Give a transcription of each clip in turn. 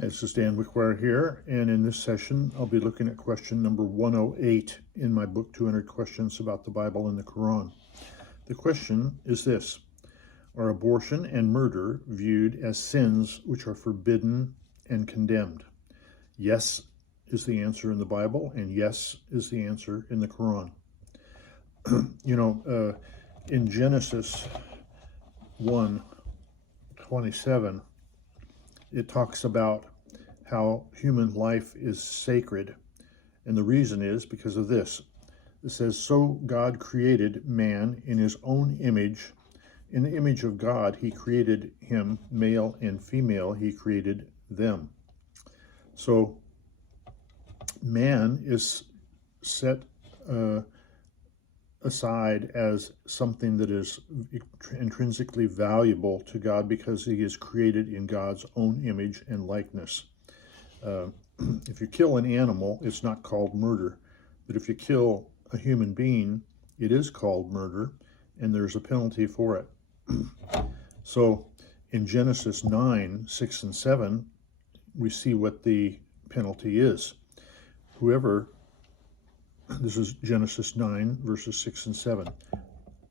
This is Dan McQuarrie here, and in this session I'll be looking at question number 108 in my book, 200 Questions About the Bible and the Qur'an. The question is this: are abortion and murder viewed as sins which are forbidden and condemned? Yes is the answer in the Bible, and yes is the answer in the Qur'an. In Genesis 1:27, it talks about how human life is sacred. And the reason is because of this. It says, so God created man in his own image. In the image of God, he created him, male and female, he created them. So man is set aside as something that is intrinsically valuable to God because he is created in God's own image and likeness. If you kill an animal, it's not called murder. But if you kill a human being, it is called murder, and there's a penalty for it. So in Genesis 9:6 and 7, we see what the penalty is. This is Genesis 9, verses 6 and 7.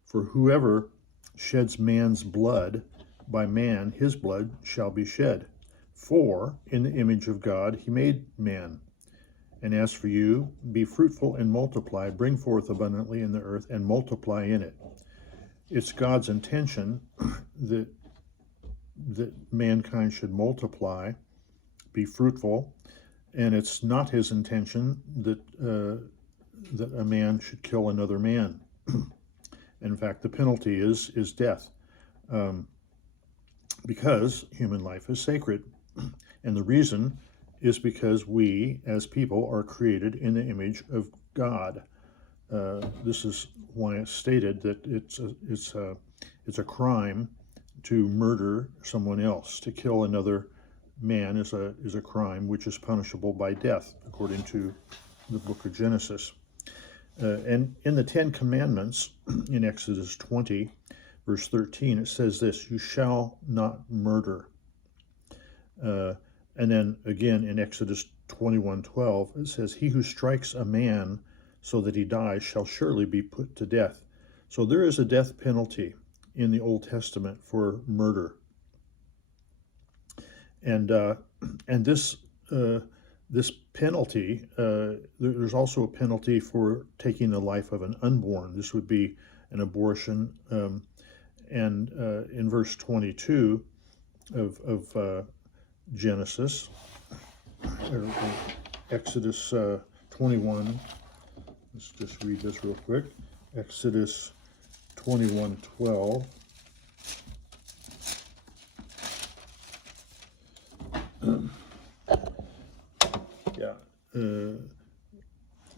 For whoever sheds man's blood, by man his blood shall be shed. For in the image of God he made man. And as for you, be fruitful and multiply, bring forth abundantly in the earth and multiply in it. It's God's intention that mankind should multiply, be fruitful, and it's not his intention that a man should kill another man. In fact, the penalty is death, because human life is sacred. And the reason is because we, as people, are created in the image of God. This is why it's stated that it's a crime to murder someone else. To kill another man is a crime which is punishable by death, according to the book of Genesis. And in the Ten Commandments, in Exodus 20, verse 13, it says this: you shall not murder. And then again in Exodus 21:12, it says, he who strikes a man so that he dies shall surely be put to death. So there is a death penalty in the Old Testament for murder. And this penalty, there's also a penalty for taking the life of an unborn. This would be an abortion. And in verse 22 of Genesis, Exodus 21, let's just read this real quick. Exodus 21:12.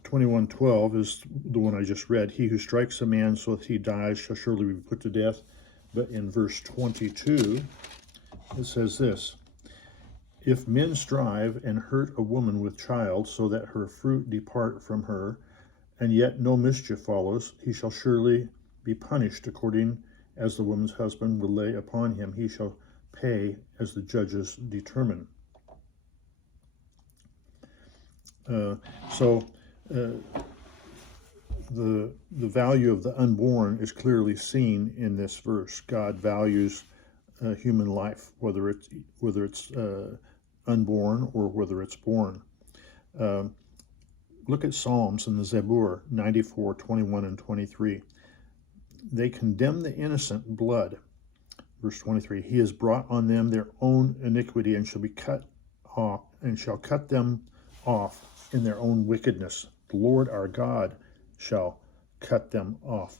21:12 is the one I just read. He who strikes a man so that he dies shall surely be put to death. But in verse 22, it says this: if men strive and hurt a woman with child so that her fruit depart from her, and yet no mischief follows, he shall surely be punished according as the woman's husband will lay upon him. He shall pay as the judges determine. The value of the unborn is clearly seen in this verse. God values human life, whether it's unborn or whether it's born. Look at Psalms in the Zebur 94:21 and 23. They condemn the innocent blood. Verse 23, he has brought on them their own iniquity and shall be cut off, and shall cut them off in their own wickedness. The Lord our God shall cut them off.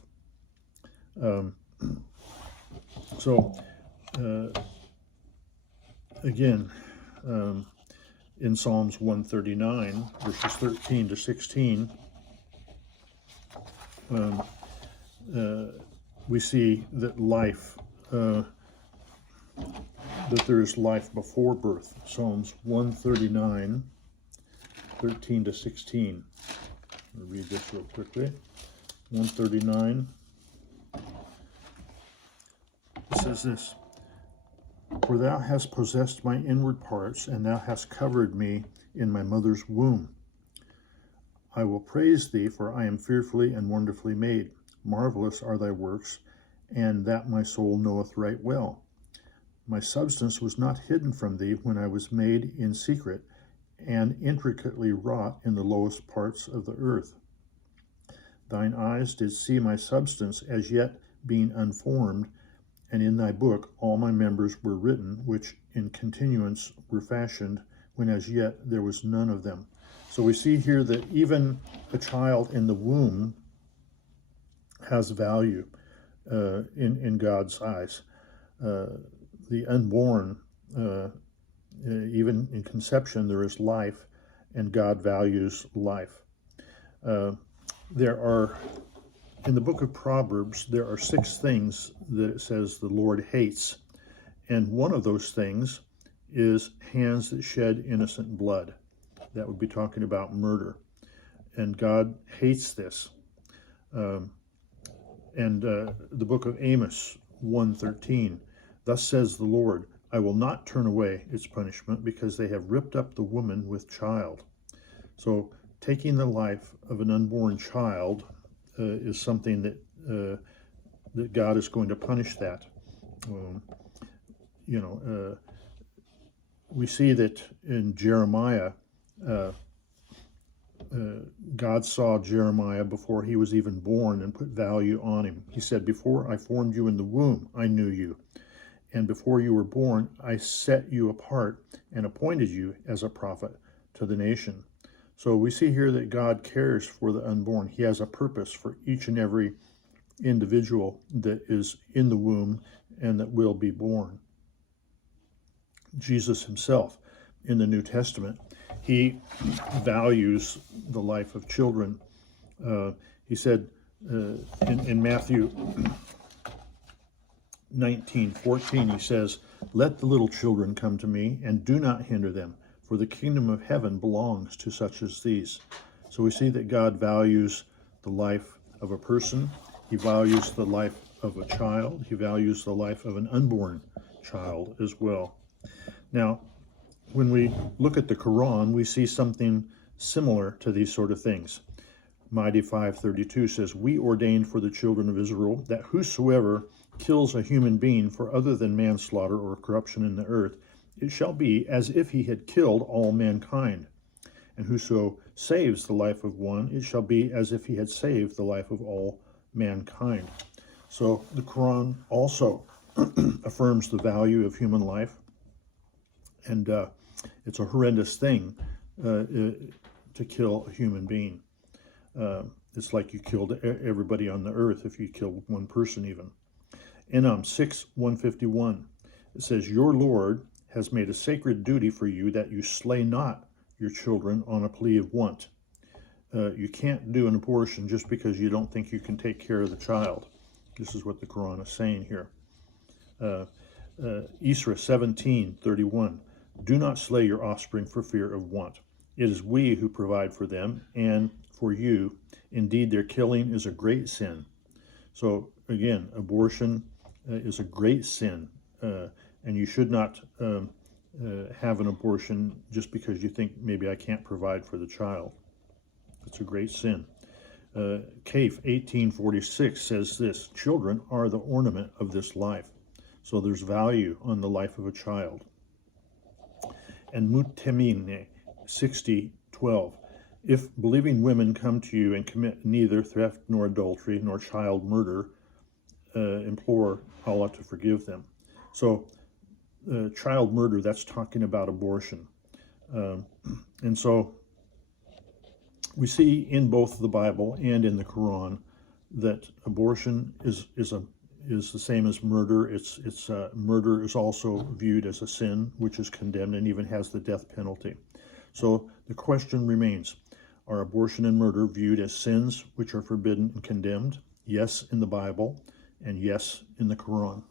Again, in Psalms 139, verses 13 to 16, we see that that there is life before birth. Psalms 139, 13 to 16. I'll read this real quickly. 139. It says this: For thou hast possessed my inward parts, and thou hast covered me in my mother's womb. I will praise thee, for I am fearfully and wonderfully made. Marvelous are thy works, and that my soul knoweth right well. My substance was not hidden from thee when I was made in secret, and intricately wrought in the lowest parts of the earth. Thine eyes did see my substance as yet being unformed, and in thy book all my members were written, which in continuance were fashioned, when as yet there was none of them. So we see here that even a child in the womb has value in God's eyes. The unborn, even in conception, there is life, and God values life. There are, in the book of Proverbs, there are 6 things that it says the Lord hates. And one of those things is hands that shed innocent blood. That would be talking about murder. And God hates this. The book of Amos 1:13, thus says the Lord, I will not turn away its punishment, because they have ripped up the woman with child. So taking the life of an unborn child is something that God is going to punish that. We see that in Jeremiah, God saw Jeremiah before he was even born and put value on him. He said, before I formed you in the womb, I knew you. And before you were born, I set you apart and appointed you as a prophet to the nation. So we see here that God cares for the unborn. He has a purpose for each and every individual that is in the womb and that will be born. Jesus himself, in the New Testament, he values the life of children. He said in Matthew 19:14, he says, let the little children come to me, and do not hinder them, for the kingdom of heaven belongs to such as these. So we see that God values the life of a person. He values the life of a child. He values the life of an unborn child as well. Now, when we look at the Qur'an, we see something similar to these sort of things. Maida 5:32 says, we ordained for the children of Israel that whosoever kills a human being for other than manslaughter or corruption in the earth, it shall be as if he had killed all mankind. And whoso saves the life of one, it shall be as if he had saved the life of all mankind. So the Quran also affirms the value of human life. And it's a horrendous thing to kill a human being. It's like you killed everybody on the earth if you killed one person even. Enam 6:151, it says, your Lord has made a sacred duty for you that you slay not your children on a plea of want. You can't do an abortion just because you don't think you can take care of the child. This is what the Quran is saying here. Isra 17:31, do not slay your offspring for fear of want. It is we who provide for them and for you. Indeed, their killing is a great sin. So again, abortion is a great sin, and you should not have an abortion just because you think maybe I can't provide for the child. It's a great sin. Kaf 18:46 says this, children are the ornament of this life. So there's value on the life of a child. And Mutemine 60:12, if believing women come to you and commit neither theft nor adultery nor child murder, implore Allah to forgive them. So child murder, that's talking about abortion. And so we see in both the Bible and in the Quran that abortion is the same as murder. Murder is also viewed as a sin, which is condemned and even has the death penalty. So the question remains, are abortion and murder viewed as sins which are forbidden and condemned? Yes, in the Bible, and yes, in the Quran.